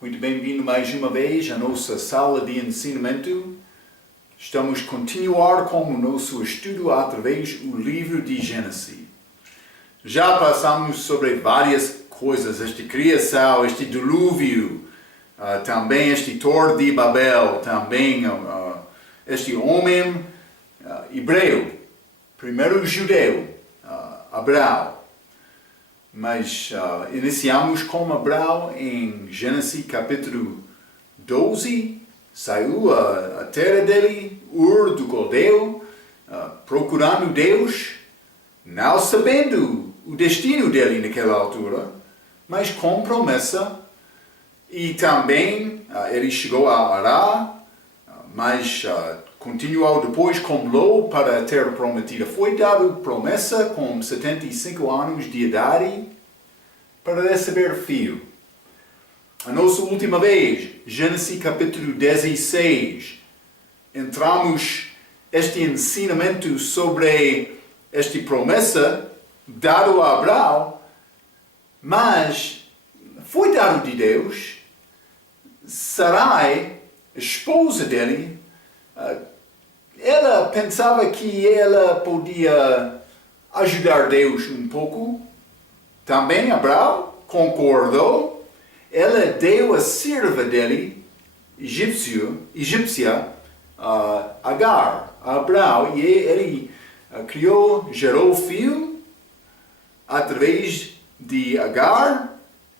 Muito bem-vindo mais uma vez à nossa sala de ensinamento. Estamos a continuar com o nosso estudo através do livro de Gênesis. Já passamos sobre várias coisas, esta criação, este dilúvio, também este Torre de Babel, também este homem hebreu, primeiro judeu, Abraão. Mas iniciamos com Abraão em Gênesis capítulo 12. Saiu a terra dele, Ur do Caldeu, procurando Deus, não sabendo o destino dele naquela altura, mas com promessa. E também ele chegou a Ará, mas continuou depois com Ló para a terra prometida. Foi dado promessa com 75 anos de idade para receber filho. A nossa última vez, Gênesis capítulo 16, entramos este ensinamento sobre esta promessa dado a Abraão, mas foi dado de Deus. Sarai, a esposa dele, ela pensava que ela podia ajudar Deus um pouco. Também Abraão concordou. Ela deu a serva dele, egípcia, Agar, a Abraão, e ele gerou filho através de Agar,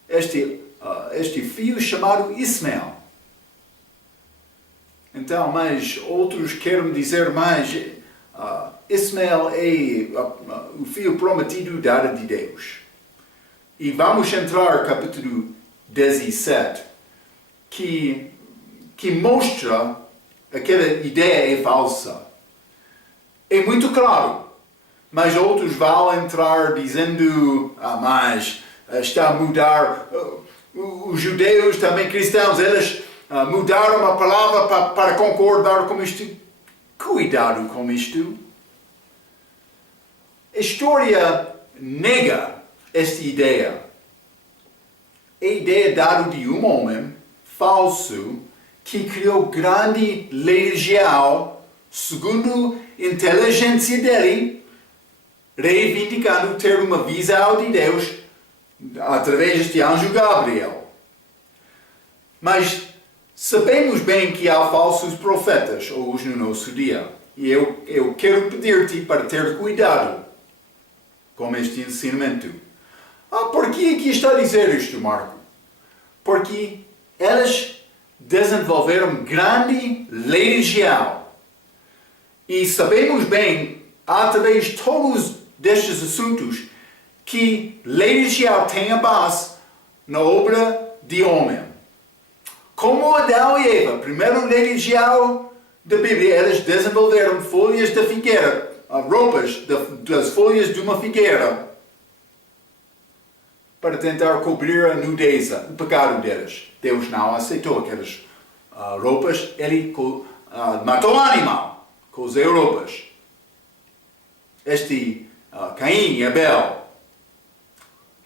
este filho chamado Ismael. Então, mas outros querem dizer mais, Ismael é o filho prometido dado de Deus. E vamos entrar no capítulo 17, que mostra aquela ideia é falsa. É muito claro, mas outros vão entrar dizendo, mas está a mudar, os judeus, também cristãos, eles mudaram a palavra para concordar com isto. Cuidado com isto. A história nega esta ideia. A ideia dada de um homem falso que criou grande religião segundo a inteligência dele, reivindicando ter uma visão de Deus através deste anjo Gabriel. Mas sabemos bem que há falsos profetas hoje no nosso dia. E eu quero pedir-te para ter cuidado com este ensinamento. Por que aqui está a dizer isto, Marco? Porque elas desenvolveram grande religião. E sabemos bem, através de todos destes assuntos, que religião tem a base na obra de homem. Como Adão e Eva, primeira religião da Bíblia, elas desenvolveram folhas da figueira, roupas das folhas de uma figueira, para tentar cobrir a nudeza, o pecado deles. Deus não aceitou aquelas roupas, ele matou o animal com as roupas. Caim e Abel.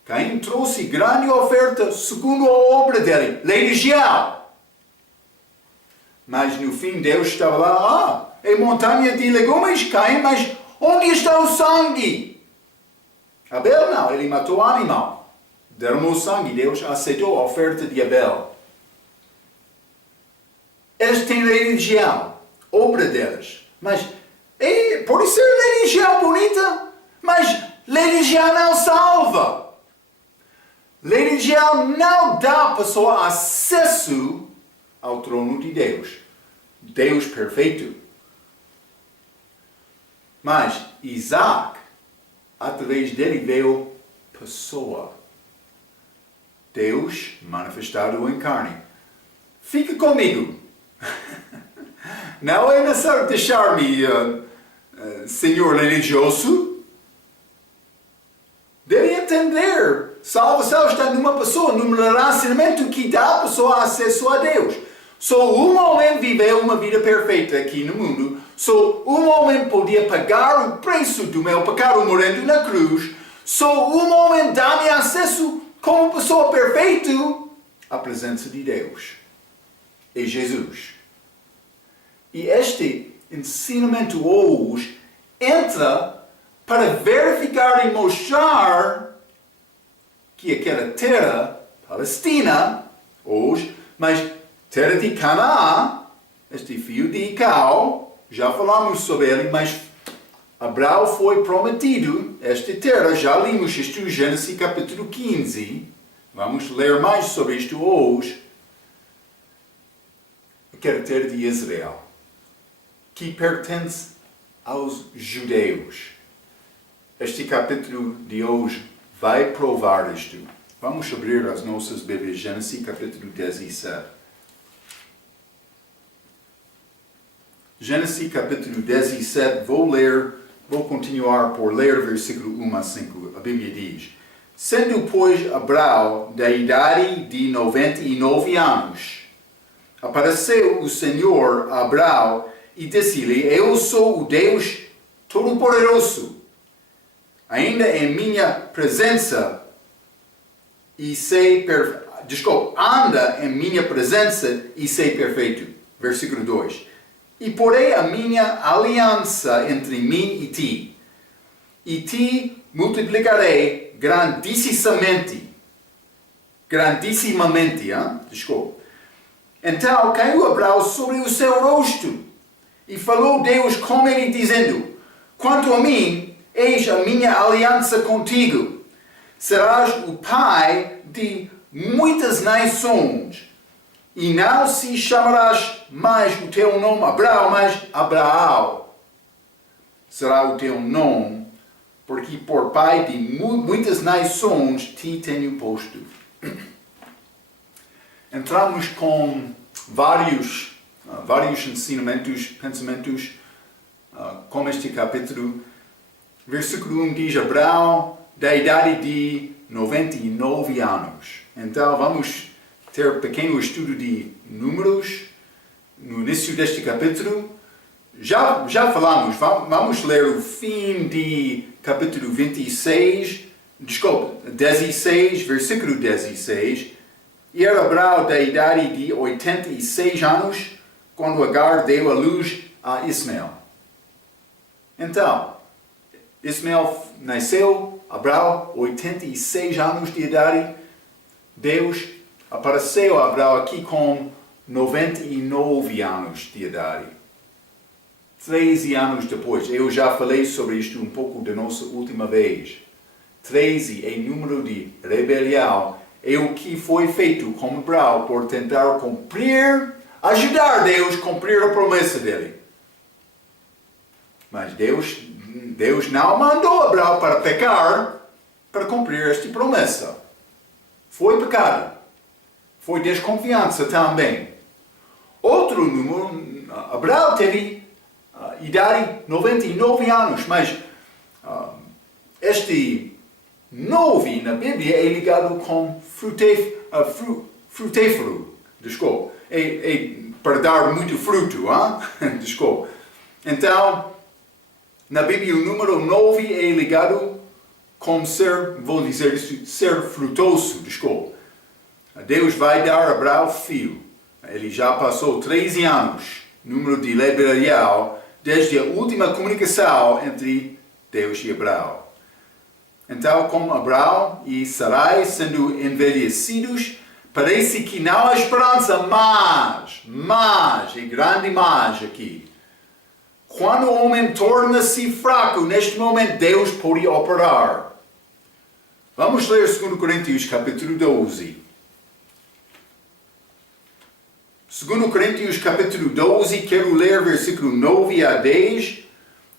Caim trouxe grande oferta segundo a obra dele, religião. Mas no fim Deus estava lá, é montanha de legumes, Caim, mas onde está o sangue? Abel não, ele matou o animal. Derramou sangue, Deus aceitou a oferta de Abel. Eles têm religião, obra deles. Mas pode ser religião bonita, mas religião não salva. Religião não dá a pessoa acesso ao trono de Deus. Deus perfeito. Mas Isaac, através dele veio pessoa. Deus manifestado em carne. Fica comigo. Não é necessário deixar-me, senhor religioso. Deve entender. Salvação está numa pessoa, num relacionamento que dá a pessoa acesso a Deus. Só um homem viveu uma vida perfeita aqui no mundo. Só um homem podia pagar o preço do meu pecado morrendo na cruz. Só um homem dá-me acesso como pessoa perfeita a presença de Deus. É Jesus. E este ensinamento hoje entra para verificar e mostrar que aquela terra, Palestina, hoje, mas terra de Canaã, este filho de Icau, já falamos sobre ele, mas Abraão foi prometido esta terra, já lemos isto em Gênesis capítulo 15, vamos ler mais sobre isto hoje, aquela terra de Israel, que pertence aos judeus. Este capítulo de hoje vai provar isto. Vamos abrir as nossas Bíblias, Gênesis capítulo 17. Gênesis capítulo 17, vou continuar por ler versículo 1 a 5. A Bíblia diz: Sendo, pois, Abraão da idade de 99 anos, apareceu o Senhor a Abraão e disse-lhe: Eu sou o Deus Todo-Poderoso. Ainda em minha presença anda em minha presença e sei perfeito. Versículo 2. E porei a minha aliança entre mim e te multiplicarei grandissimamente. Então caiu Abraão sobre o seu rosto, e falou Deus com ele, dizendo: Quanto a mim, eis a minha aliança contigo. Serás o pai de muitas nações, e não se chamarás mais o teu nome Abraão, mas Abraão será o teu nome, porque por pai de muitas nações te tenho posto. Entramos com vários ensinamentos, pensamentos com este capítulo. Versículo 1 diz: Abraão da idade de 99 anos. Então vamos ter um pequeno estudo de números no início deste capítulo. Já falamos, vamos ler o fim de capítulo 16, versículo 16. E era Abraão da idade de 86 anos, quando Agar deu à luz a Ismael. Então, Ismael nasceu, Abraão, 86 anos de idade. Deus apareceu a Abraão aqui com 99 anos de idade. 13 anos depois, eu já falei sobre isto um pouco da nossa última vez. 13 é número de rebelião, é o que foi feito com Abraão por tentar ajudar Deus a cumprir a promessa dele. Mas Deus não mandou Abraão para pecar para cumprir esta promessa. Foi pecado. Foi desconfiança também. Outro número, Abraão teve idade 99 anos, mas este 9 na Bíblia é ligado com frutífero. Desculpa. É para dar muito fruto. Desculpa. Então, na Bíblia o número 9 é ligado com ser frutoso. Desculpa. Deus vai dar a Abraão filho. Ele já passou 13 anos, número de rebelião, desde a última comunicação entre Deus e Abraão. Então, como Abraão e Sarai sendo envelhecidos, parece que não há esperança, mas, é grande mas aqui. Quando o homem torna-se fraco, neste momento Deus pode operar. Vamos ler 2 Coríntios capítulo 12. 2 Coríntios capítulo 12, quero ler versículo 9 a 10.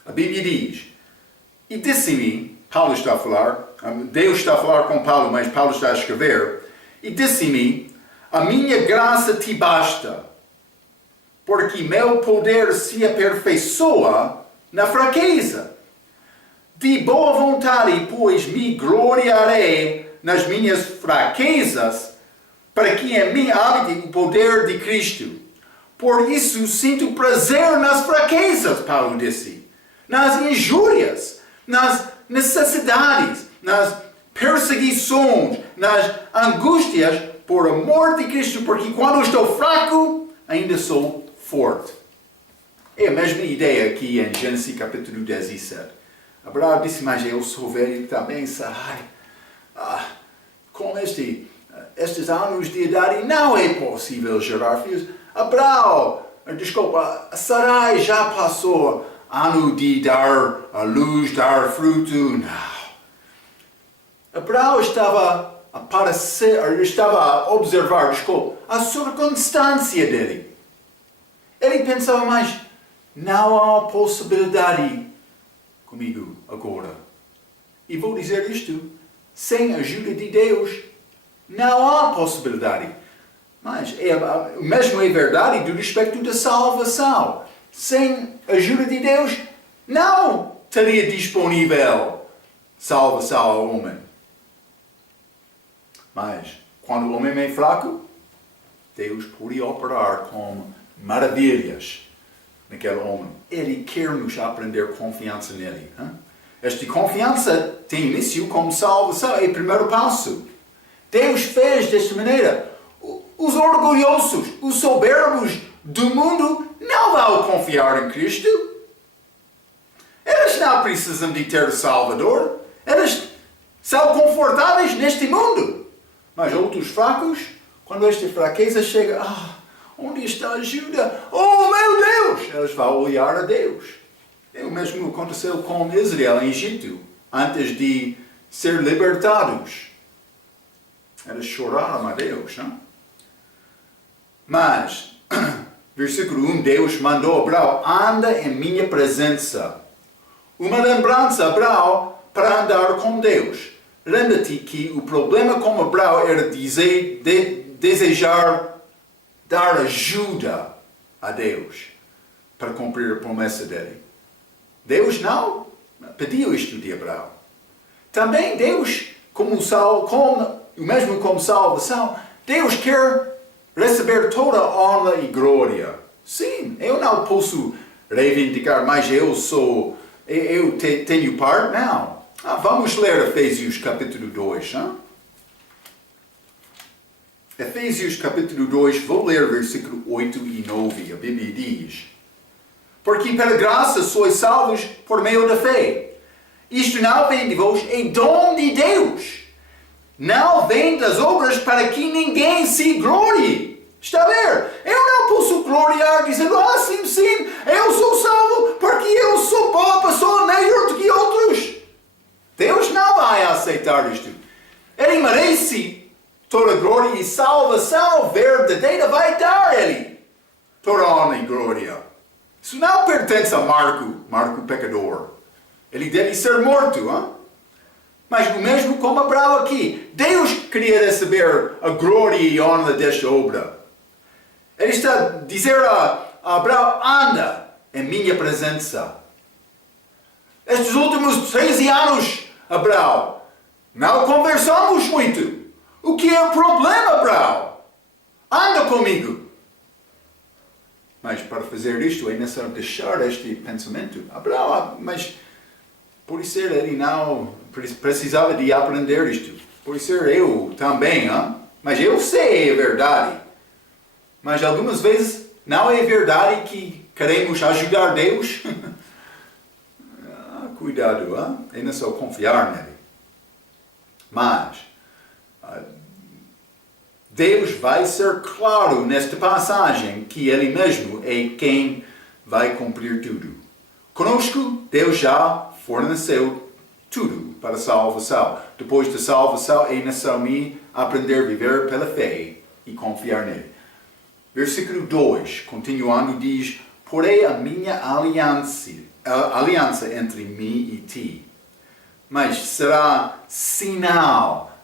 A Bíblia diz: E disse-me, Paulo está a falar, Deus está a falar com Paulo, mas Paulo está a escrever. E disse-me: A minha graça te basta, porque meu poder se aperfeiçoa na fraqueza. De boa vontade, pois, me gloriarei nas minhas fraquezas, para que em mim habite o poder de Cristo. Por isso sinto prazer nas fraquezas, Paulo disse, nas injúrias, nas necessidades, nas perseguições, nas angústias, por amor de Cristo, porque quando estou fraco, ainda sou forte. É a mesma ideia aqui em Gênesis capítulo 17. Abraão disse, mas eu sou velho também, Sarai. Com estes anos de idade não é possível gerar filhos. Abraão, desculpa, Sarai já passou ano de dar a luz, dar fruto. Não. Abraão estava a observar, a circunstância dele. Ele pensava, mas não há possibilidade comigo agora. E vou dizer isto, sem a ajuda de Deus, não há possibilidade. Mas o mesmo é verdade do respeito da salvação. Sem a ajuda de Deus, não teria disponível salvação ao homem. Mas, quando o homem é fraco, Deus pode operar com maravilhas naquele homem. Ele quer nos aprender confiança nele. Esta confiança tem início como salvação, é o primeiro passo. Deus fez desta maneira. Os orgulhosos, os soberbos do mundo não vão confiar em Cristo. Eles não precisam de ter o Salvador. Eles são confortáveis neste mundo. Mas outros fracos, quando esta fraqueza chega, onde está a ajuda? Oh meu Deus! Eles vão olhar a Deus. O mesmo aconteceu com Israel em Egito, antes de ser libertados. Eles choraram a Deus, não? Mas, versículo 1, Deus mandou Abraão, anda em minha presença. Uma lembrança, Abraão, para andar com Deus. Lembra-te que o problema com Abraão era desejar dar ajuda a Deus para cumprir a promessa dele. Deus não pediu isto de Abraão. Também Deus, mesmo como salvação, Deus quer receber toda a honra e glória. Sim, eu não posso reivindicar, mas eu tenho parte, não. Vamos ler Efésios capítulo 2. Efésios capítulo 2, vou ler versículo 8 e 9. A Bíblia diz: porque pela graça sois salvos por meio da fé. Isto não vem de vós, é dom de Deus. Não vem das obras para que ninguém se glorie. Está a ver? Eu não posso gloriar dizendo, sim, eu sou salvo porque eu sou uma pessoa melhor do que outros. Deus não vai aceitar isto. Ele merece toda a glória e salvação verdadeira vai dar a ele toda a honra e glória. Isso não pertence a Marco pecador. Ele deve ser morto. Mas o mesmo como Abraão aqui. Deus queria receber a glória e a honra desta obra. Ele está a dizer a Abraão, anda em minha presença. Estes últimos 13 anos, Abraão, não conversamos muito. O que é o problema, Abraão? Anda comigo. Mas para fazer isto é necessário deixar este pensamento. Abraão, mas por isso ele não precisava de aprender isto. Por isso eu também, mas eu sei a verdade. Mas algumas vezes não é verdade que queremos ajudar Deus. Cuidado, é necessário confiar nele. Mas Deus vai ser claro nesta passagem que Ele mesmo é quem vai cumprir tudo. Conosco, Deus já forneceu tudo para a salvação. Depois da salvação, é necessário aprender a viver pela fé e confiar nele. Versículo 2, continuando, diz: porém a minha aliança entre mim e ti. Mas será sinal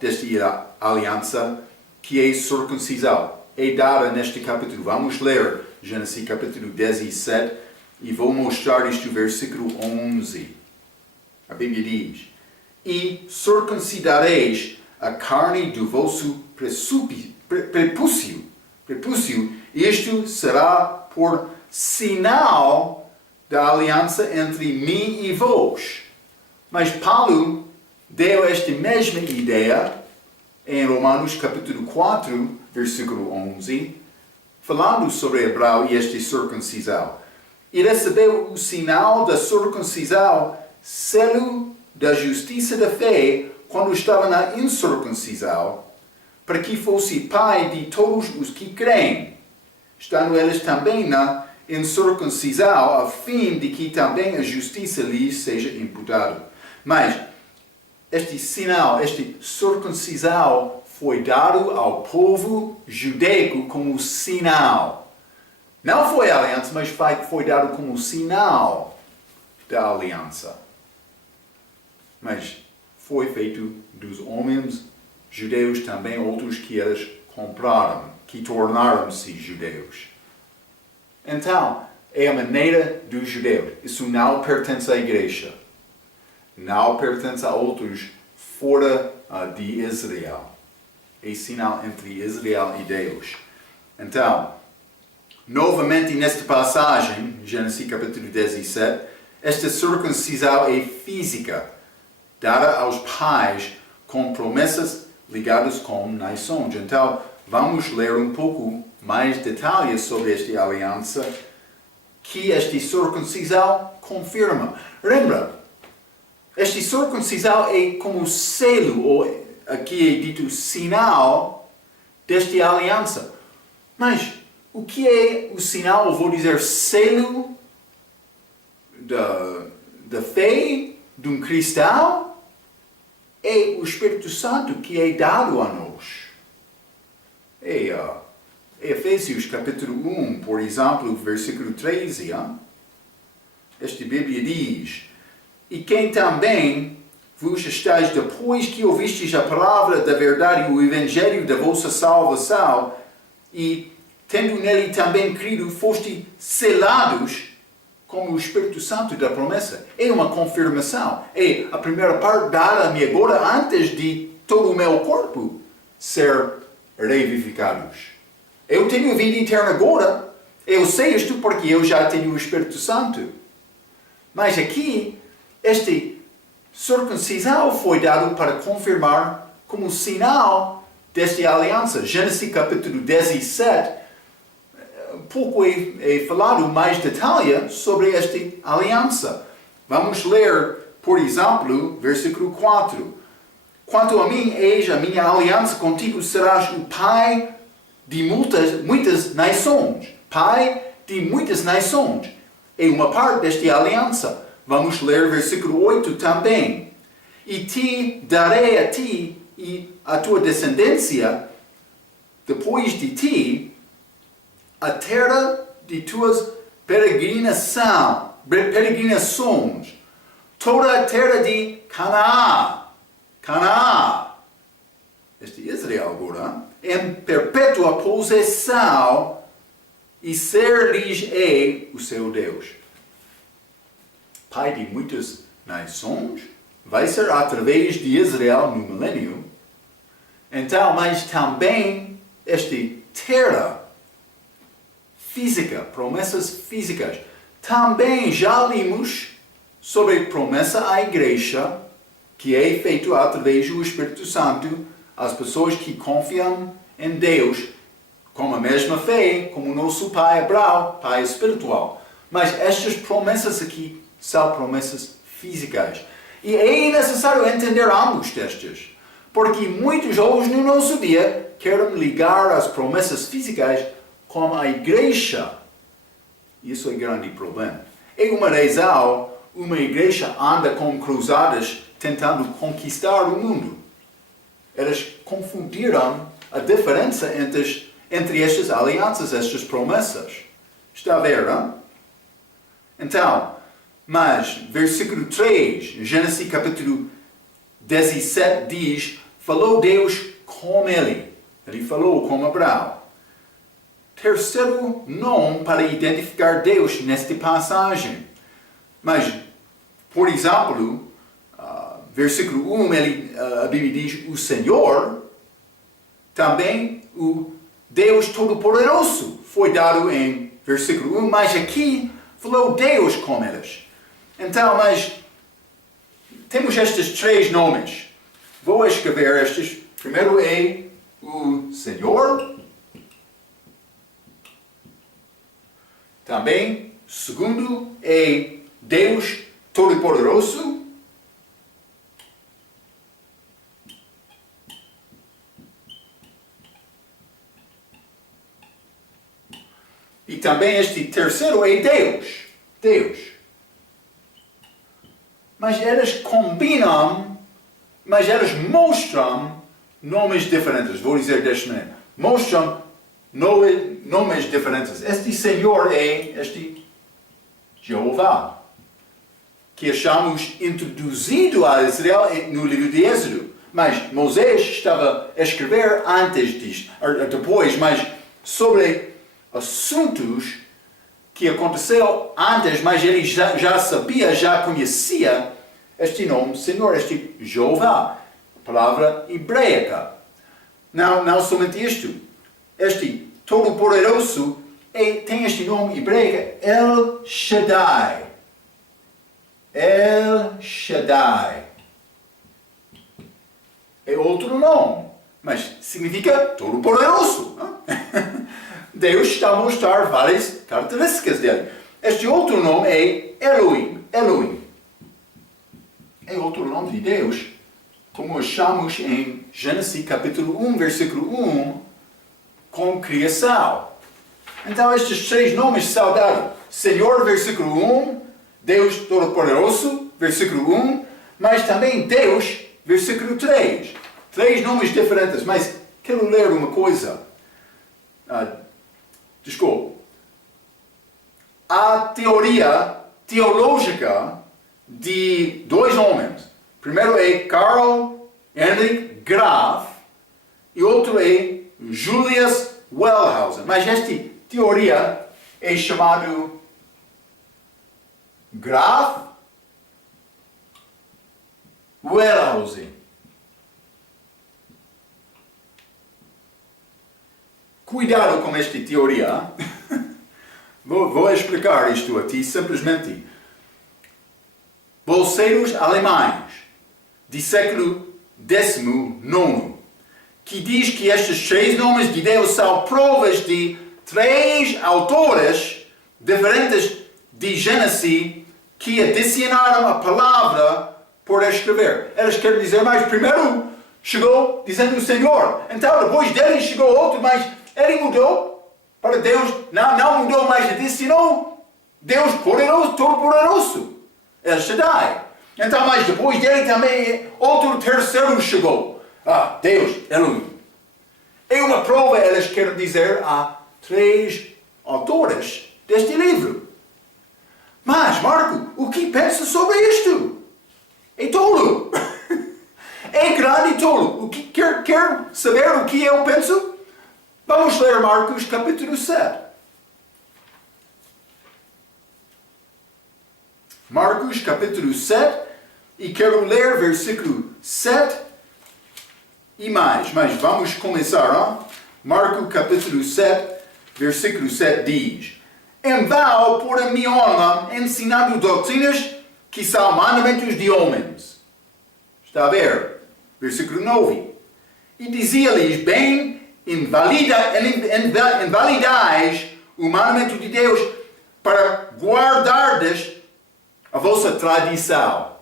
desta aliança que é circuncisão. É dada neste capítulo. Vamos ler Gênesis capítulo 17 e vou mostrar isto no versículo 11. A Bíblia diz: e circuncidareis a carne do vosso prepúcio. Isto será por sinal da aliança entre mim e vós. Mas Paulo deu esta mesma ideia em Romanos capítulo 4, versículo 11, falando sobre Abraão e esta circuncisão. E recebeu o sinal da circuncisão, selo da justiça da fé, quando estava na incircuncisão, para que fosse pai de todos os que creem, estando eles também na incircuncisão, a fim de que também a justiça lhes seja imputada. Mas este sinal, este circuncisão, foi dado ao povo judaico como sinal. Não foi aliança, mas foi dado como sinal da aliança. Mas foi feito dos homens judeus também, outros que eles compraram, que tornaram-se judeus. Então, é a maneira dos judeus. Isso não pertence à igreja. Não pertence a outros fora de Israel. É sinal entre Israel e Deus. Então, novamente nesta passagem, Gênesis capítulo 17, esta circuncisão é física, dada aos pais com promessas ligadas com nações. Então, vamos ler um pouco mais detalhes sobre esta aliança que esta circuncisão confirma. Lembra, esta circuncisão é como selo, ou aqui é dito sinal, desta aliança. Mas o que é o sinal, eu vou dizer, selo da fé de um cristão? É o Espírito Santo que é dado a nós. É Efésios capítulo 1, por exemplo, versículo 13. Esta Bíblia diz: E quem também vos estáis, depois que ouvistes a palavra da verdade, o evangelho da vossa salvação, e tendo nele também crido, foste selados como o Espírito Santo da promessa. É uma confirmação. É a primeira parte dada-me agora antes de todo o meu corpo ser revivificados. Eu tenho vida eterna agora. Eu sei isto porque eu já tenho o Espírito Santo. Mas aqui, este circuncisão foi dado para confirmar como sinal desta aliança. Gênesis capítulo 17, pouco é falado mais detalhe sobre esta aliança. Vamos ler, por exemplo, versículo 4. Quanto a mim, eis a minha aliança contigo, serás o pai de muitas nações. Pai de muitas nações. É uma parte desta aliança. Vamos ler versículo 8 também. E te darei a ti e a tua descendência, depois de ti, a terra de tuas peregrinações, toda a terra de Canaã. Este é Israel agora, em perpétua possessão, e ser-lhes-ei o seu Deus. Pai de muitas nações, vai ser através de Israel no milênio. Então, mas também esta terra física, promessas físicas. Também já lemos sobre promessa à igreja, que é feito através do Espírito Santo, às pessoas que confiam em Deus, com a mesma fé, como o nosso pai Abraão, pai espiritual. Mas estas promessas aqui são promessas físicas. E é necessário entender ambos destes, porque muitos hoje no nosso dia querem ligar as promessas físicas com a igreja. Isso é um grande problema. É uma razão, uma igreja anda com cruzadas tentando conquistar o mundo. Eles confundiram a diferença entre estas alianças, estas promessas. Está a ver, não? Então, mas, versículo 3, Gênesis capítulo 17 diz, falou Deus com ele. Ele falou com Abraão. Terceiro nome para identificar Deus nesta passagem. Mas, por exemplo, versículo 1, a Bíblia diz o Senhor, também o Deus Todo-Poderoso foi dado em versículo 1, mas aqui falou Deus com eles. Então, mas temos estes três nomes. Vou escrever estes Primeiro é o Senhor. Também, segundo é Deus Todo-Poderoso. E também este terceiro é Deus. Deus. Mas eles combinam, mas eles mostram nomes diferentes. Vou dizer desta maneira. Mostram nomes diferentes. Este Senhor é este Jeová, que achamos introduzido a Israel no livro de Êxodo. Mas Moisés estava a escrever antes disto, depois, mas sobre assuntos que aconteceu antes, mas ele já sabia, já conhecia este nome, Senhor, este Jeová, palavra hebraica. Não somente isto, este Todo-Poderoso tem este nome hebraico, El Shaddai. El Shaddai. É outro nome, mas significa Todo-Poderoso. Deus está a mostrar várias características dele. Este outro nome é Elohim. Elohim. É outro nome de Deus, como achamos em Gênesis capítulo 1, versículo 1, com criação. Então estes três nomes são dados. Senhor, versículo 1, Deus Todo-Poderoso, versículo 1, mas também Deus, versículo 3. Três nomes diferentes, mas quero ler uma coisa. Desculpe. A teoria teológica de dois homens. Primeiro é Karl Heinrich Graf e outro é Julius Wellhausen. Mas esta teoria é chamada Graf Wellhausen. Cuidado com esta teoria. Vou explicar isto a ti simplesmente. Bolseiros alemães do século XIX, que diz que estes três nomes de Deus são provas de três autores diferentes de Gênesis que adicionaram a palavra por escrever. Eles querem dizer, mas primeiro chegou dizendo o Senhor, então depois dele chegou outro, mas ele mudou para Deus, não mudou, mas adicionou Deus poderoso, todo-poderoso, El Shaddai. Então, mas depois dele também outro terceiro chegou. Deus, Elohim. É uma prova, eles querem dizer, há três autores deste livro. Mas, Marco, o que pensa sobre isto? É tolo. É grande e tolo. Quer saber o que eu penso? Vamos ler Marcos capítulo 7. Marcos capítulo 7, e quero ler versículo 7 e mais. Mas vamos começar. Marcos capítulo 7, versículo 7 diz: Em vão por a minha honra ensinando doutrinas que são mandamentos de homens. Está a ver? Versículo 9. E dizia-lhes, bem, invalidais o mandamento de Deus para guardardes a vossa tradição.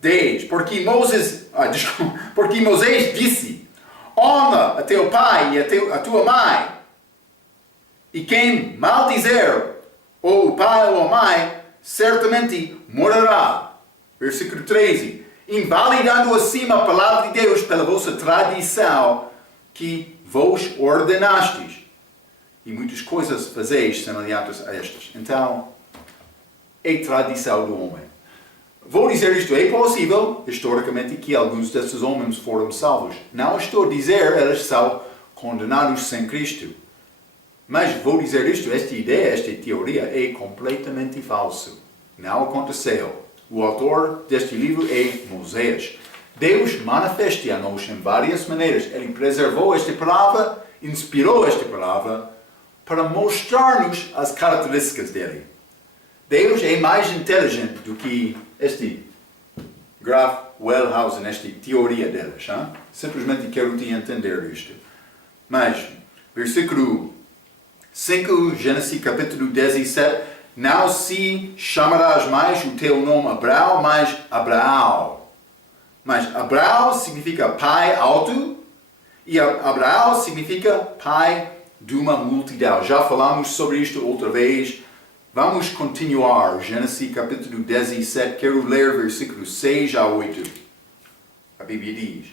10. Porque Moisés disse, honra a teu pai e a tua mãe. E quem maldizer ou o pai ou a mãe, certamente morrerá. Versículo 13. Invalidando assim a palavra de Deus pela vossa tradição que vos ordenastes. E muitas coisas fazeis semelhantes a estas. Então, é tradição do homem. Vou dizer isto, é possível, historicamente, que alguns desses homens foram salvos. Não estou a dizer eles são condenados sem Cristo. Mas vou dizer isto, esta ideia, esta teoria é completamente falsa. Não aconteceu. O autor deste livro é Moisés. Deus manifesta a nós em várias maneiras. Ele preservou esta palavra, inspirou esta palavra para mostrar-nos as características dele. Deus é mais inteligente do que este Graf Wellhausen, esta teoria deles. Hein? Simplesmente quero te entender isto. Mas, versículo 5, Gênesis capítulo 17. Não se chamarás mais o teu nome Abraão, mas Abraão. Mas Abraão significa pai alto e Abraão significa pai de uma multidão. Já falamos sobre isto outra vez. Vamos continuar. Gênesis capítulo 17. Quero ler versículos 6 a 8. A Bíblia diz: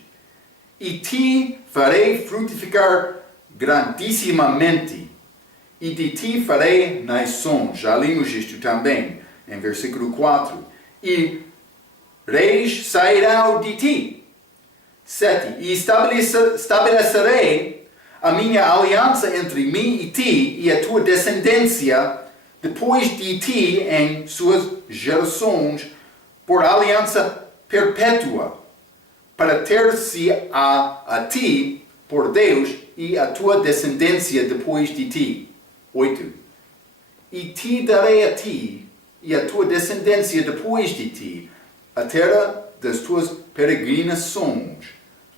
E te farei frutificar grandissimamente, e de ti farei nações. Já lemos isto também em versículo 4. E reis sairão de ti. 7. E estabelecerei a minha aliança entre mim e ti e a tua descendência depois de ti em suas gerações por aliança perpétua, para ter-se a ti por Deus e a tua descendência depois de ti. 8. E te darei a ti e a tua descendência depois de ti a terra das tuas peregrinações,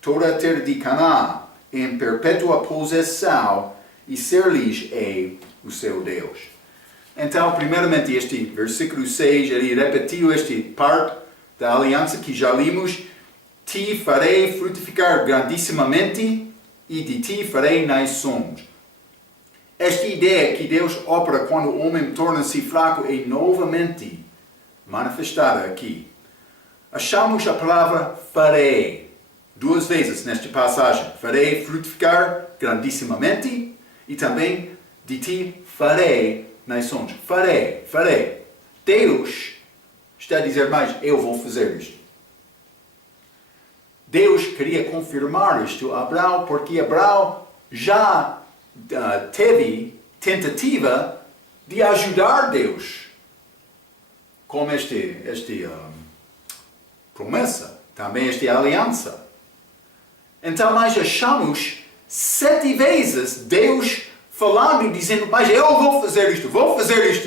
toda a terra de Canaã, em perpétua possessão, e ser-lhes-ei o seu Deus. Então, primeiramente, este versículo 6, ele repetiu esta parte da aliança que já lemos: Te farei frutificar grandissimamente, e de ti farei nações. Esta ideia que Deus opera quando o homem torna-se fraco é novamente manifestada aqui. Achamos a palavra farei 2 vezes nesta passagem. Farei frutificar grandissimamente e também de ti farei nações. Farei. Deus está a dizer mais, eu vou fazer isto. Deus queria confirmar isto a Abraão, porque Abraão já teve tentativa de ajudar Deus com esta promessa, também esta aliança. Então nós achamos 7 vezes Deus falando, dizendo, mas eu vou fazer isto,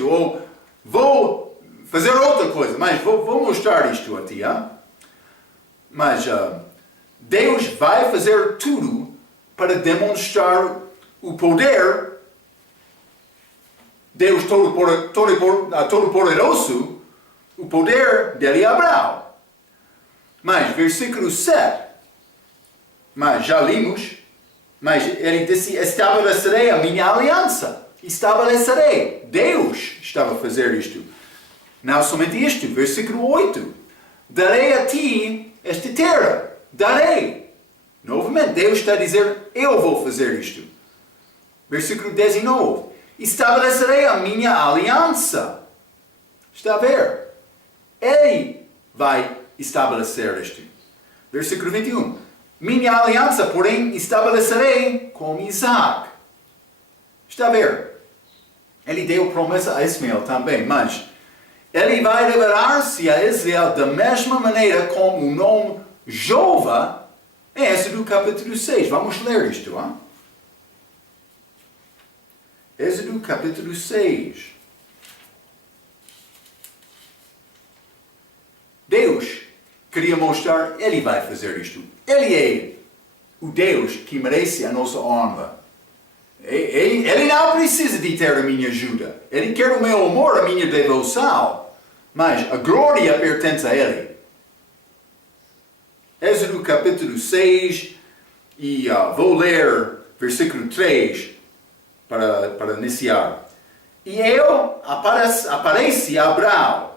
ou vou fazer outra coisa, mas vou mostrar isto a ti. Hein? Mas Deus vai fazer tudo para demonstrar o poder, Deus Todo-Poderoso, o poder dele a Abraão. Mas, versículo 7, mas já limos, mas ele disse, estabelecerei a minha aliança. Estabelecerei. Deus estava a fazer isto. Não somente isto, versículo 8. Darei a ti esta terra. Darei. Novamente, Deus está a dizer, eu vou fazer isto. Versículo 19. Estabelecerei a minha aliança. Está a ver? Ele vai estabelecer isto. Versículo 21. Minha aliança, porém, estabelecerei com Isaac. Está a ver? Ele deu promessa a Ismael também, mas ele vai revelar-se a Israel da mesma maneira como o nome Jeová em Êxodo capítulo 6. Vamos ler isto. Hein? Êxodo capítulo 6. Deus queria mostrar, ele vai fazer isto. Ele é o Deus que merece a nossa honra. Ele não precisa de ter a minha ajuda. Ele quer o meu amor, a minha devoção. Mas a glória pertence a Ele. Êxodo capítulo 6, e vou ler versículo 3 para iniciar. E aparece a Abraão,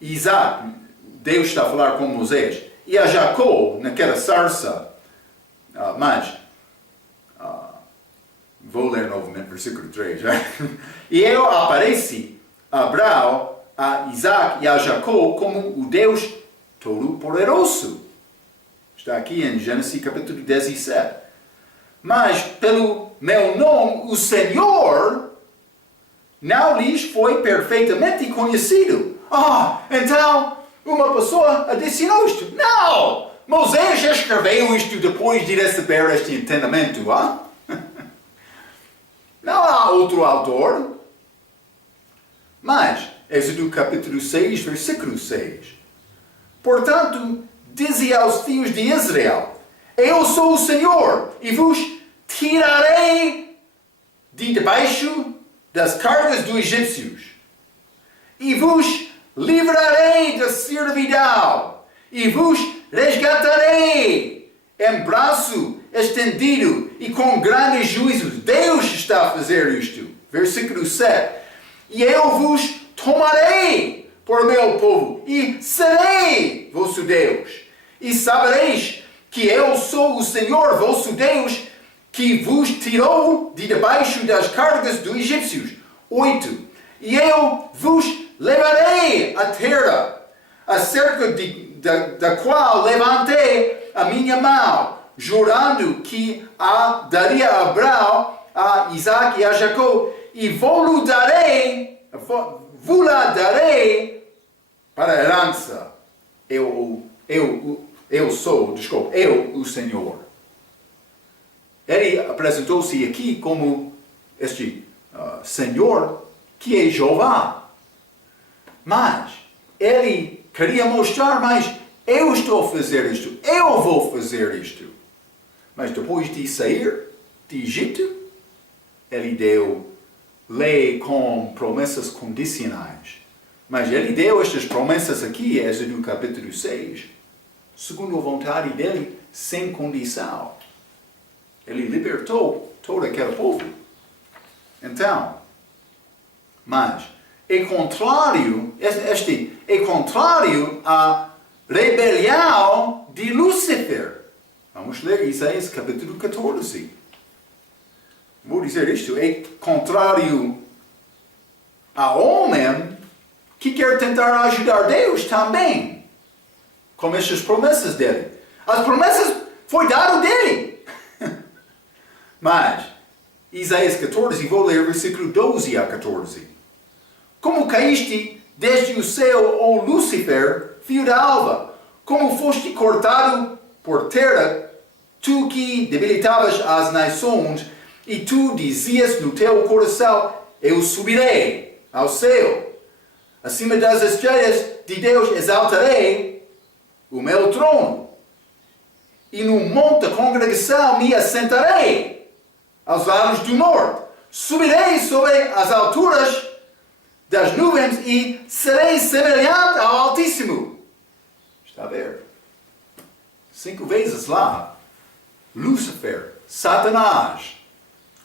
Isaac, Deus está a falar com Moisés, e a Jacó naquela sarça, vou ler novamente versículo 3. E ele aparece a Abraão, a Isaac e a Jacó como o Deus Todo-Poderoso. Está aqui em Gênesis capítulo 17. Mas pelo meu nome, o Senhor, não lhes foi perfeitamente conhecido. Então uma pessoa adicionou isto. Não! Moisés escreveu isto depois de receber este entendimento. Não há outro autor. Mas, Êxodo capítulo 6, versículo 6. Portanto, dizia aos filhos de Israel: Eu sou o Senhor, e vos tirarei de debaixo das cargas dos egípcios, e vos livrarei da servidão, e vos resgatarei em braço estendido e com grandes juízos. Deus está a fazer isto. Versículo 7. E eu vos tomarei por meu povo, e serei vosso Deus. E sabereis que eu sou o Senhor vosso Deus, que vos tirou de debaixo das cargas dos egípcios. 8. E eu vos levarei à terra, acerca da qual levantei a minha mão, jurando que a daria a Abraão, a Isaac e a Jacó, e vou-la darei para a herança. Eu sou o Senhor. Ele apresentou-se aqui como este Senhor que é Jeová. Mas ele queria mostrar, mas eu estou a fazer isto, eu vou fazer isto. Mas depois de sair de Egito, ele deu lei com promessas condicionais. Mas ele deu estas promessas aqui, Êxodo capítulo 6, segundo a vontade dele, sem condição. Ele libertou todo aquele povo. Então, mas é contrário, este é contrário à rebelião de Lúcifer. Vamos ler Isaías capítulo 14. Vou dizer isto, é contrário ao homem que quer tentar ajudar Deus também, com estas promessas dele. As promessas foi dado dele. Mas, Isaías 14, vou ler versículo 12 a 14. Como caíste desde o céu, ó Lúcifer, filho da alva, como foste cortado por terra, tu que debilitavas as nações, e tu dizias no teu coração: eu subirei ao céu, acima das estrelas de Deus exaltarei o meu trono, e no monte da congregação me assentarei aos lados do norte, subirei sobre as alturas das nuvens e serei semelhante ao Altíssimo. Está a ver? 5 vezes lá, Lúcifer, Satanás,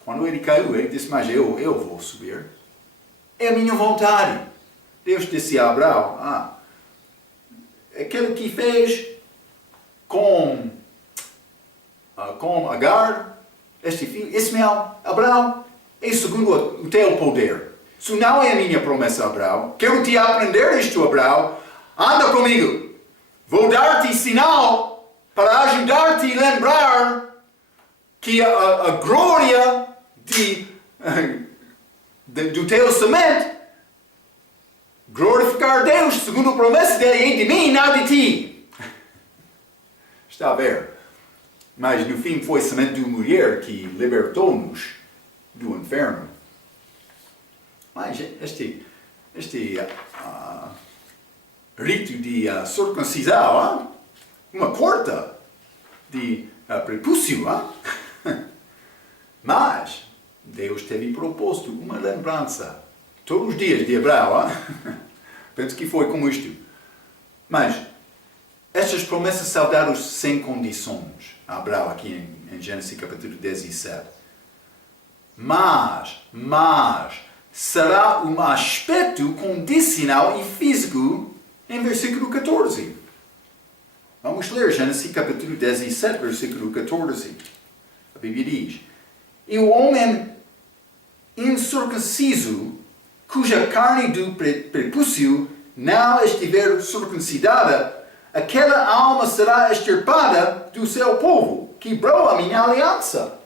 quando ele caiu, ele disse: mas eu vou subir. É a minha vontade. Deus disse a Abraão: aquele que fez com Agar, este filho, Ismael, Abraão, é segundo o teu poder. Isso não é a minha promessa, Abraão. Quero te aprender isto, Abraão. Anda comigo. Vou dar-te sinal para ajudar-te a lembrar que a glória do teu semente, glorificar Deus, segundo a promessa dele, é de mim, não de ti. Está a ver? Mas no fim foi semente de uma mulher que libertou-nos do inferno. Mas este rito de circuncisão, uma corta de prepúcio, mas Deus teve proposto uma lembrança todos os dias de Abraão. Penso que foi como isto. Mas estas promessas são dadas sem condições a Abraão aqui em Gênesis capítulo 17. Mas será um aspecto condicional e físico em versículo 14. Vamos ler Gênesis capítulo 17, versículo 14. A Bíblia diz: e o homem incircunciso, cuja carne do prepúcio não estiver circuncidada, aquela alma será extirpada do seu povo, quebrou a minha aliança.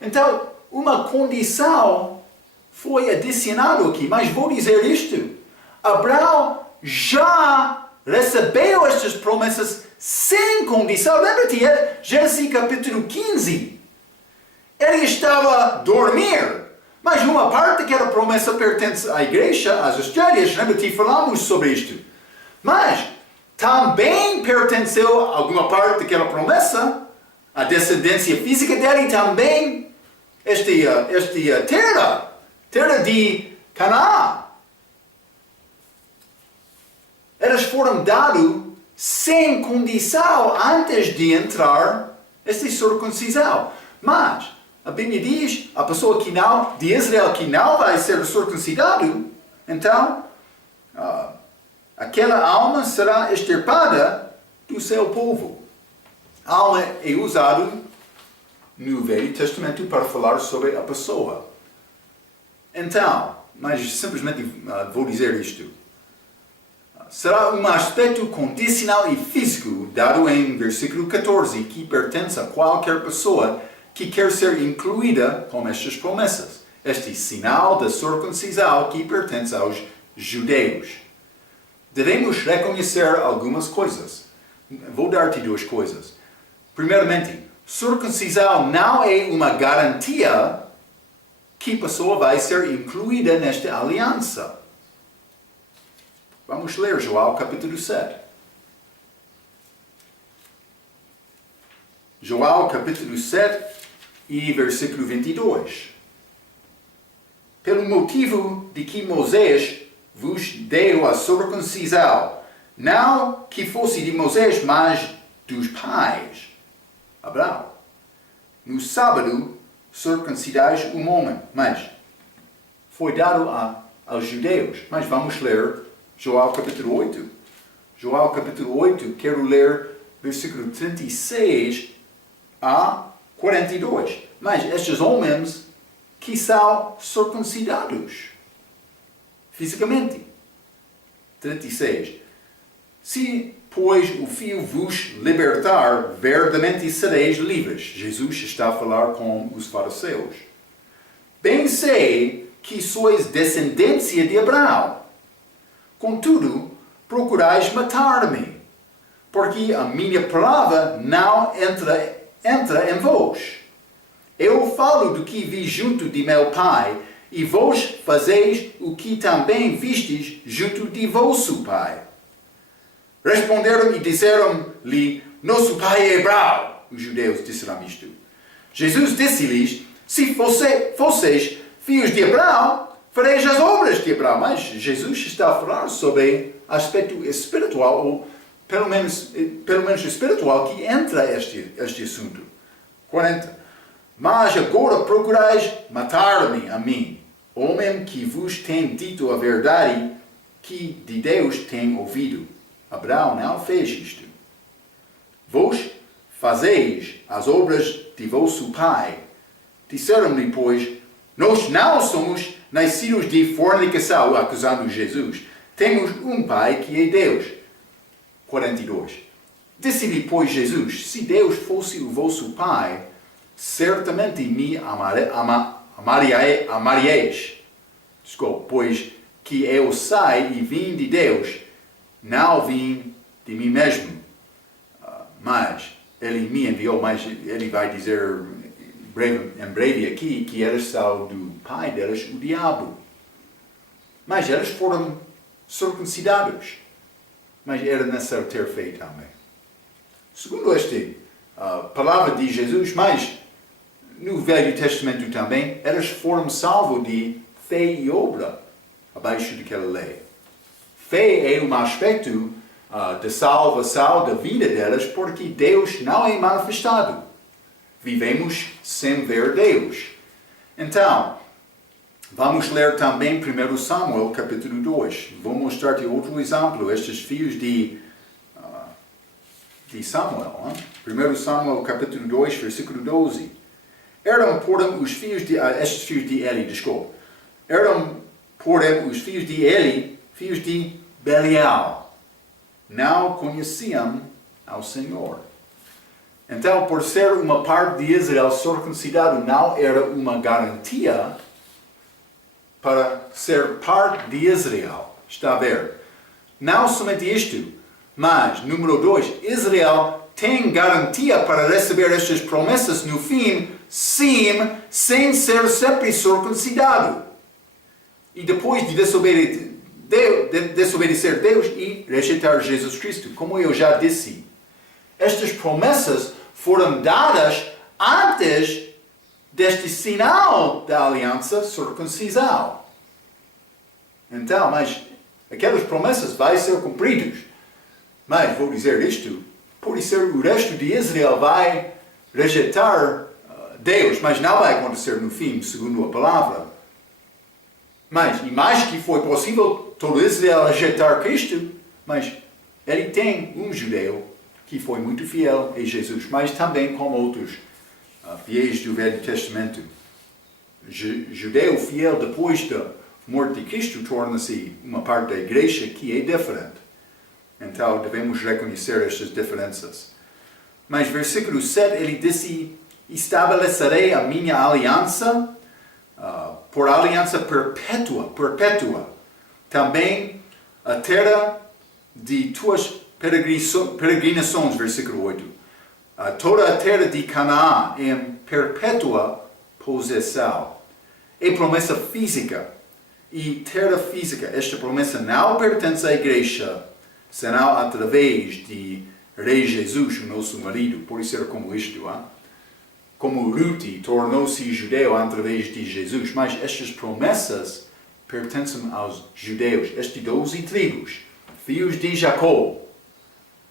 Então, uma condição foi adicionada aqui, mas vou dizer isto: Abraão já recebeu estas promessas sem condição. Lembra-te, Gênesis capítulo 15. Ele estava a dormir, mas uma parte que era promessa pertence à igreja, às estrelas. Lembra-te, falamos sobre isto. Mas também pertenceu a alguma parte daquela promessa, a descendência física dele também, esta terra de Canaã. Eles foram dados sem condição antes de entrar esta circuncisão. Mas a Bíblia diz, a pessoa de Israel que não vai ser circuncidado, então aquela alma será extirpada do seu povo. A alma é usada no Velho Testamento para falar sobre a pessoa. Então, mas simplesmente vou dizer isto. Será um aspecto condicional e físico dado em versículo 14 que pertence a qualquer pessoa que quer ser incluída com estas promessas. Este sinal da circuncisão que pertence aos judeus. Devemos reconhecer algumas coisas. Vou dar-te duas coisas. Primeiramente, circuncisão não é uma garantia que a pessoa vai ser incluída nesta aliança. Vamos ler João capítulo 7. João capítulo 7 e versículo 22. Pelo motivo de que Moisés vos deu a circuncisão, não que fosse de Moisés, mas dos pais. Abraão. No sábado, circuncidais um homem, mas foi dado aos judeus. Mas vamos ler João capítulo 8. João capítulo 8, quero ler versículo 36 a 42. Mas estes homens que são circuncidados fisicamente. 36. Se, pois, o Filho vos libertar, verdadeiramente sereis livres. Jesus está a falar com os fariseus. Bem sei que sois descendência de Abraão. Contudo, procurais matar-me, porque a minha palavra não entra em vós. Eu falo do que vi junto de meu Pai, e vós fazeis o que também vistes junto de vosso Pai. Responderam e disseram-lhe, nosso pai é Abraão. Os judeus disseram isto. Jesus disse-lhes, se fosseis filhos de Abraão, fareis as obras de Abraão. Mas Jesus está a falar sobre aspecto espiritual, ou pelo menos espiritual, que entra este assunto. 40. Mas agora procurais matar-me a mim, homem que vos tem dito a verdade que de Deus tem ouvido. Abraão não fez isto. Vós fazeis as obras de vosso pai. Disseram-lhe, pois, nós não somos nascidos de fornicação, acusando Jesus. Temos um pai que é Deus. 42. Disse-lhe, pois, Jesus, se Deus fosse o vosso pai, certamente me amaríeis. Desculpe, pois que eu saio e vim de Deus, não vim de mim mesmo. Mas ele me enviou, mas ele vai dizer em breve aqui que eles são do pai deles, o diabo. Mas eles foram circuncidados. Mas era necessário ter fé também. Segundo esta palavra de Jesus, mas no Velho Testamento também, eles foram salvos de fé e obra abaixo daquela lei. Fé é um aspecto da salvação da vida delas, porque Deus não é manifestado. Vivemos sem ver Deus. Então, vamos ler também 1 Samuel capítulo 2. Vou mostrar-te outro exemplo. Estes filhos de Samuel. 1 Samuel capítulo 2, versículo 12. Eram, porém, estes filhos de Eli, desculpa. Eram, porém, os filhos de Eli, filhos de Belial. Não conheciam ao Senhor. Então, por ser uma parte de Israel circuncidado, não era uma garantia para ser parte de Israel. Está a ver? Não somente isto, mas, número 2, Israel tem garantia para receber estas promessas no fim, sim, sem ser sempre circuncidado. E depois de desobedecer Deus e rejeitar Jesus Cristo. Como eu já disse, estas promessas foram dadas antes deste sinal da aliança circuncisal. Então, mas aquelas promessas vão ser cumpridas. Mas vou dizer isto, pode ser o resto de Israel vai rejeitar Deus, mas não vai acontecer no fim, segundo a palavra. Mas, e mais que foi possível todo Israel rejeitar Cristo, mas ele tem um judeu que foi muito fiel a Jesus, mas também como outros fiéis do Velho Testamento. Judeu fiel depois da morte de Cristo torna-se uma parte da igreja que é diferente. Então devemos reconhecer estas diferenças. Mas versículo 7 ele disse: estabelecerei a minha aliança por aliança perpétua. Também a terra de tuas peregrinações, versículo 8. Toda a terra de Canaã em perpétua possessão. É promessa física. E terra física, esta promessa não pertence à igreja, senão através de Rei Jesus, o nosso marido. Pode ser como isto, como Ruth tornou-se judeu através de Jesus. Mas estas promessas pertencem aos judeus, estes 12 tribos, filhos de Jacó.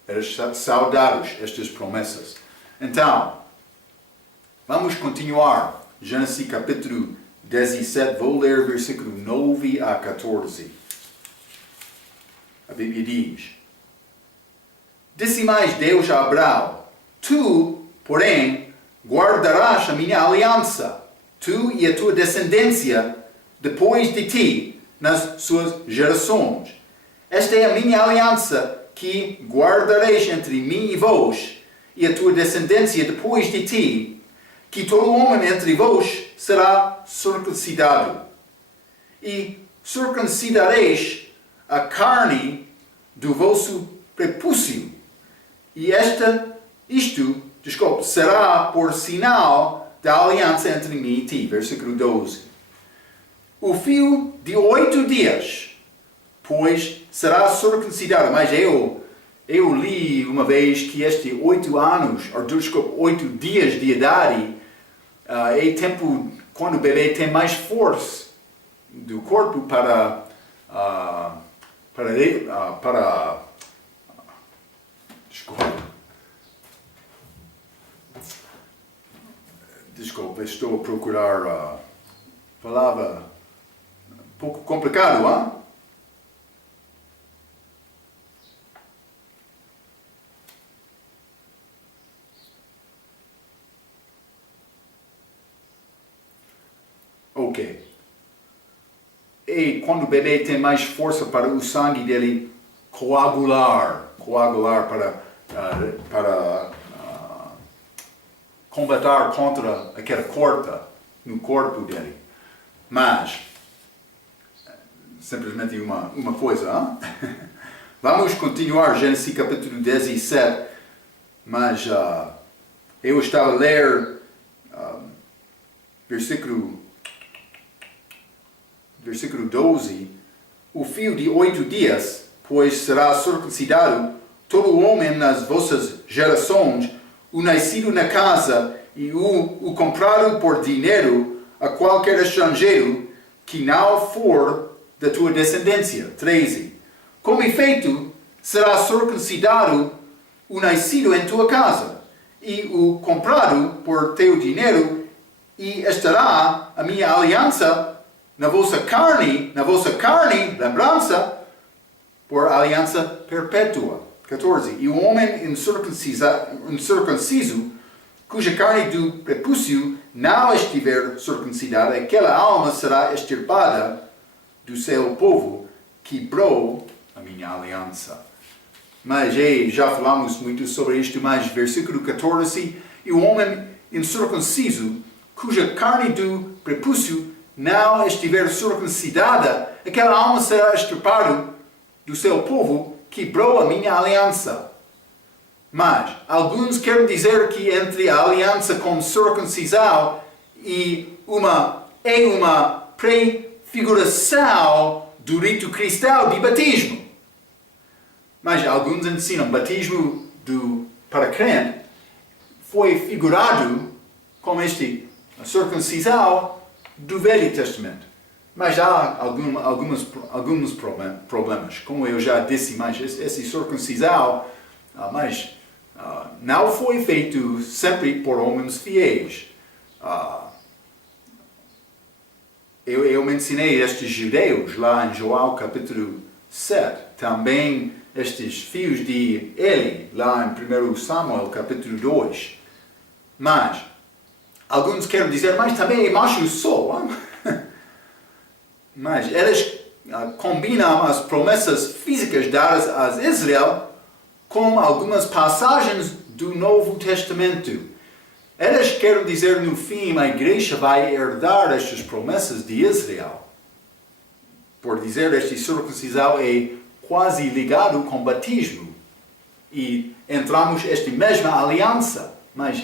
Eram saudados estas promessas. Então, vamos continuar. Gênesis capítulo 17, vou ler versículo 9 a 14. A Bíblia diz: disse mais Deus a Abraão: tu, porém, guardarás a minha aliança, tu e a tua descendência, depois de ti, nas suas gerações. Esta é a minha aliança que guardareis entre mim e vós, e a tua descendência depois de ti, que todo homem entre vós será circuncidado. E circuncidareis a carne do vosso prepúcio. E isto será por sinal da aliança entre mim e ti. Versículo 12. O fio de 8 dias, pois será circuncidado. Mas eu li uma vez que 8 dias de idade é tempo quando o bebê tem mais força do corpo para desculpa, estou a procurar a palavra um pouco complicado, Ok. E quando o bebê tem mais força para o sangue dele coagular para combater contra aquela corta no corpo dele. Mas, simplesmente uma coisa, Vamos continuar Gênesis capítulo 17, mas eu estava a ler versículo 12, o fio de 8 dias, pois será circuncidado todo homem nas vossas gerações, o nascido na casa e o comprado por dinheiro a qualquer estrangeiro que não for da tua descendência. 13. Com efeito, será circuncidado o nascido em tua casa e o comprado por teu dinheiro, e estará a minha aliança na vossa carne, lembrança, por aliança perpétua. 14. E o homem incircunciso, cuja carne do prepúcio não estiver circuncidada, aquela alma será extirpada do seu povo, quebrou a minha aliança. Mas já falamos muito sobre isto, mas versículo 14, e o homem incircunciso, cuja carne do prepúcio não estiver circuncidada, aquela alma será extirpada do seu povo, quebrou a minha aliança. Mas alguns querem dizer que entre a aliança com circuncisão e uma prefiguração do rito cristão de batismo. Mas alguns ensinam batismo para crente foi figurado como a circuncisão do Velho Testamento. Mas há alguns problemas. Como eu já disse, mas essa circuncisão não foi feito sempre por homens fiéis. Eu mencionei estes judeus lá em João capítulo 7. Também estes filhos de Eli lá em 1 Samuel capítulo 2. Mas alguns querem dizer, mas também é macho só. Mas eles combinam as promessas físicas dadas a Israel com algumas passagens do Novo Testamento. Eles querem dizer, no fim, a igreja vai herdar estas promessas de Israel. Por dizer, esta circuncisão é quase ligado com batismo. E entramos nesta mesma aliança. Mas,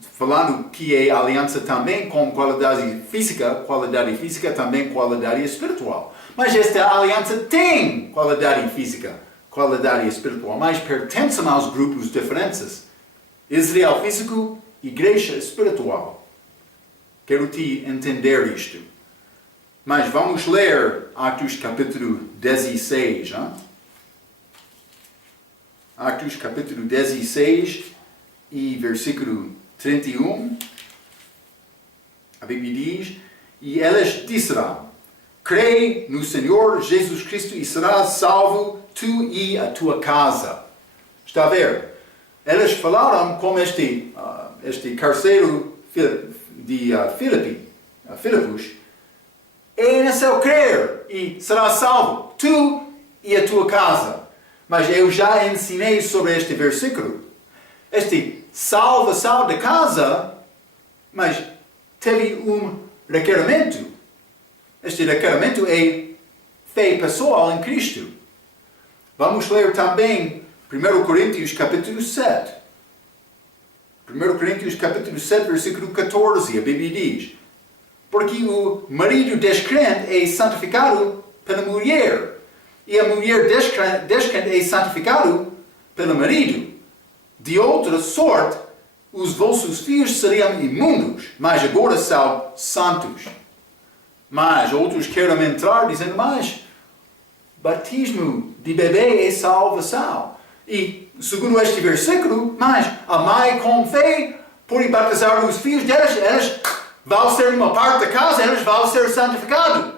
falando que é aliança também com qualidade física também qualidade espiritual. Mas esta aliança tem qualidade física, qualidade espiritual, mas pertencem aos grupos diferentes. Israel físico, igreja espiritual. Quero te entender isto. Mas vamos ler Atos capítulo 16. Hein? Atos capítulo 16 e versículo 31. A Bíblia diz, e eles disseram, crê no Senhor Jesus Cristo e serás salvo tu e a tua casa. Está a ver? Eles falaram com este carcereiro de Filipos, é necessário crer e serás salvo, tu e a tua casa. Mas eu já ensinei sobre este versículo. Salvação da casa, mas teve requerimento. Este requerimento é fé pessoal em Cristo. Vamos ler também 1 Coríntios capítulo 7. 1 Coríntios capítulo 7, versículo 14, a Bíblia diz, porque o marido descrente é santificado pela mulher, e a mulher descrente é santificado pelo marido. De outra sorte, os vossos filhos seriam imundos, mas agora são santos. Mas outros querem entrar dizendo, mas batismo de bebê é salvação. E, segundo este versículo, mas a mãe com fé por batizar os filhos deles, eles vão ser uma parte da casa, eles vão ser santificados.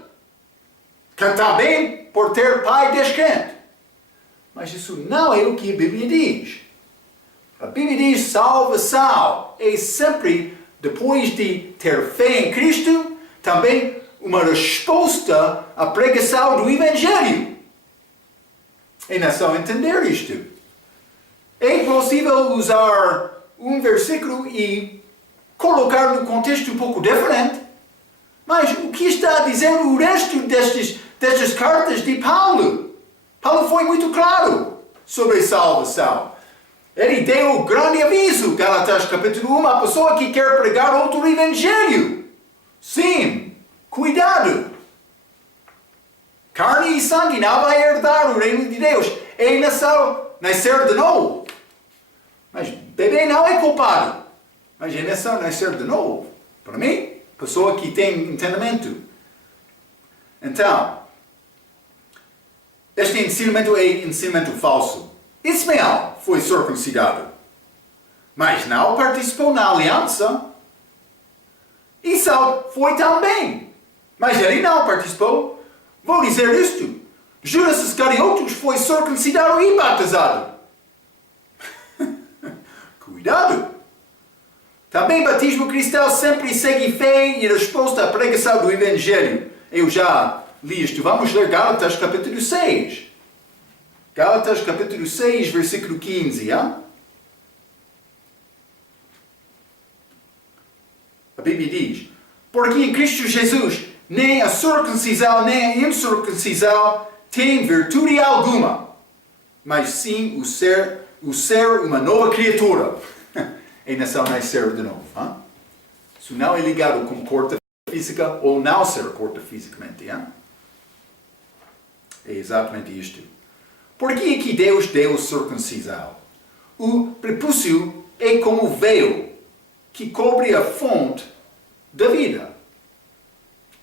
Também por ter pai descrente. Mas isso não é o que a Bíblia diz. A Bíblia diz salvação é sempre, depois de ter fé em Cristo, também uma resposta à pregação do Evangelho. É necessário entender isto. É possível usar um versículo e colocar no contexto um pouco diferente. Mas o que está a dizer o resto destas cartas de Paulo? Paulo foi muito claro sobre a salvação. Ele deu um grande aviso, Gálatas capítulo 1, a pessoa que quer pregar outro evangelho. Sim, cuidado. Carne e sangue não vai herdar o reino de Deus. É necessário nascer de novo. Mas bebê não é culpado. Mas é necessário nascer de novo. Para mim, pessoa que tem entendimento. Então, este ensinamento é ensinamento falso. Ismael foi circuncidado, mas não participou na aliança. Esau foi também, mas ele não participou. Vou dizer isto. Judas Iscariotes foi circuncidado e batizado. Cuidado! Também batismo cristão sempre segue fé e resposta à pregação do Evangelho. Eu já li isto. Vamos ler Gálatas capítulo 6. Gálatas capítulo 6, versículo 15. Hein? A Bíblia diz, porque em Cristo Jesus nem a circuncisão nem a incircuncisão tem virtude alguma, mas sim o ser uma nova criatura. É necessário nascer de novo. Hein? Isso não é ligado com corte física ou não ser corte fisicamente. Hein? é exatamente isto. Por que é que Deus deu a circuncisão? O prepúcio é como o véu que cobre a fonte da vida.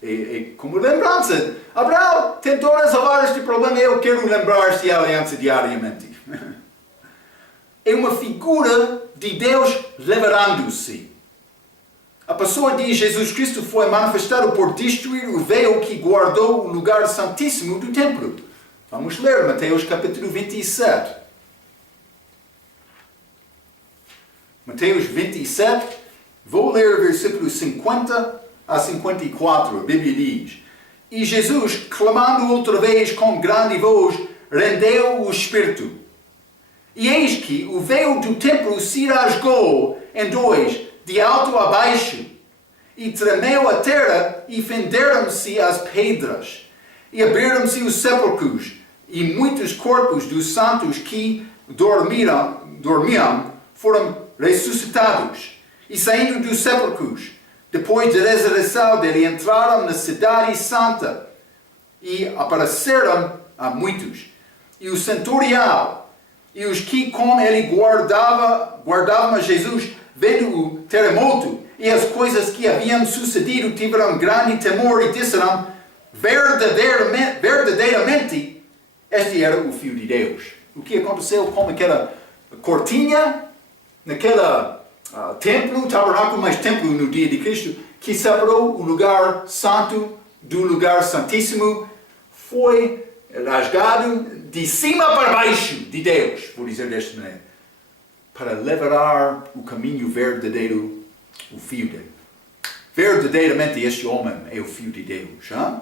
É como lembrança. Abraão tem todas as áreas de problema, eu quero lembrar-se da aliança diariamente. É uma figura de Deus liberando-se. A pessoa de Jesus Cristo foi manifestada por destruir o véu que guardou o lugar santíssimo do templo. Vamos ler Mateus capítulo 27. Mateus 27, vou ler versículos 50 a 54, a Bíblia diz: E Jesus, clamando outra vez com grande voz, rendeu o Espírito. E eis que o véu do templo se rasgou em dois, de alto a baixo, e tremeu a terra, e fenderam-se as pedras, e abriram-se os sepulcros, e muitos corpos dos santos que dormiam foram ressuscitados, e saindo dos sepulcros, depois da ressurreição dele, entraram na cidade santa, e apareceram a muitos. E o centurião, e os que com ele guardavam a Jesus, vendo o terremoto e as coisas que haviam sucedido, tiveram grande temor e disseram: verdadeiramente, este era o Filho de Deus. O que aconteceu com aquela cortina, naquele templo, tabernáculo, mas templo no dia de Cristo, que separou o lugar santo do lugar santíssimo, foi rasgado de cima para baixo de Deus, por dizer desta maneira, para levar o caminho verdadeiro, o Filho dele. Verdadeiramente este homem é o Filho de Deus. Hein?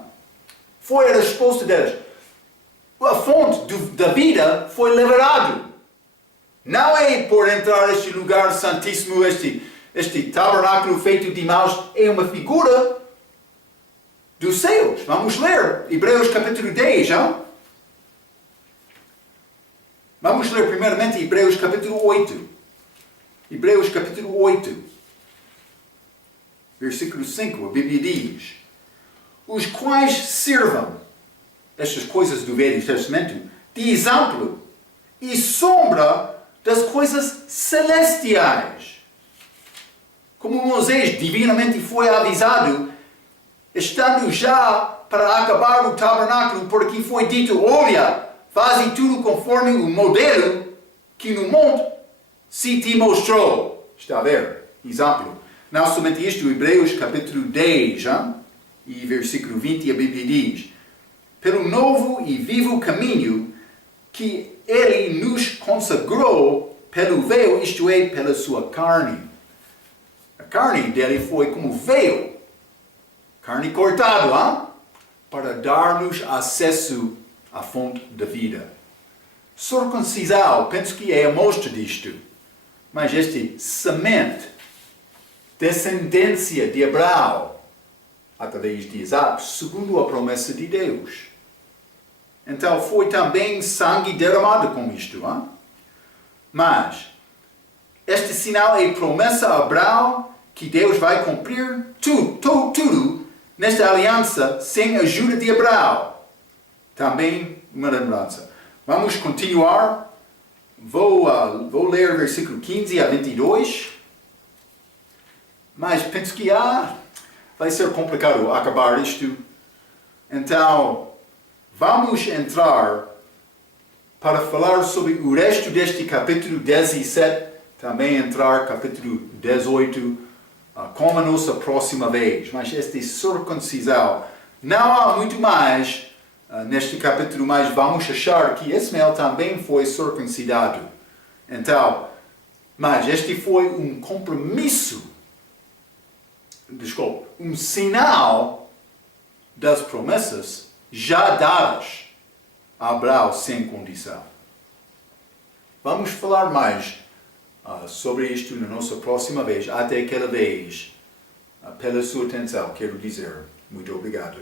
Foi a resposta deles. A fonte da vida foi liberado. Não é por entrar neste lugar santíssimo, este tabernáculo feito de mãos, é uma figura dos céus. Vamos ler Hebreus capítulo 10. Hein? Vamos ler primeiramente Hebreus capítulo 8. Hebreus capítulo 8. Versículo 5, a Bíblia diz: os quais sirvam estas coisas do Velho Testamento de exemplo e sombra das coisas celestiais. Como Moisés divinamente foi avisado, estando já para acabar o tabernáculo, porque foi dito: olha, faze tudo conforme o modelo que no monte se te mostrou. Está a ver? Exemplo. Não somente isto, Hebreus capítulo 10, hein? E versículo 20, a Bíblia diz: pelo novo e vivo caminho que ele nos consagrou pelo véu, isto é, pela sua carne. A carne dele foi como véu, carne cortada, hein? Para dar-nos acesso à fonte da vida. Circuncisão, penso que é a mostra disto. Mas este semente, descendência de Abraão, através de Isaac, segundo a promessa de Deus. Então foi também sangue derramado com isto. Hein? Mas este sinal é promessa a Abraão que Deus vai cumprir tudo nesta aliança sem a ajuda de Abraão. Também uma lembrança. Vamos continuar. Vou ler versículo 15 a 22. Mas penso que vai ser complicado acabar isto. Então, vamos entrar para falar sobre o resto deste capítulo 17, também entrar capítulo 18, como a nossa próxima vez. Mas esta circuncisão, não há muito mais neste capítulo, mas vamos achar que Ismael também foi circuncidado. Então, mas este foi um compromisso, um sinal das promessas já dadas a Abraão sem condição. Vamos falar mais sobre isto na nossa próxima vez. Até aquela vez, pela sua atenção, quero dizer muito obrigado.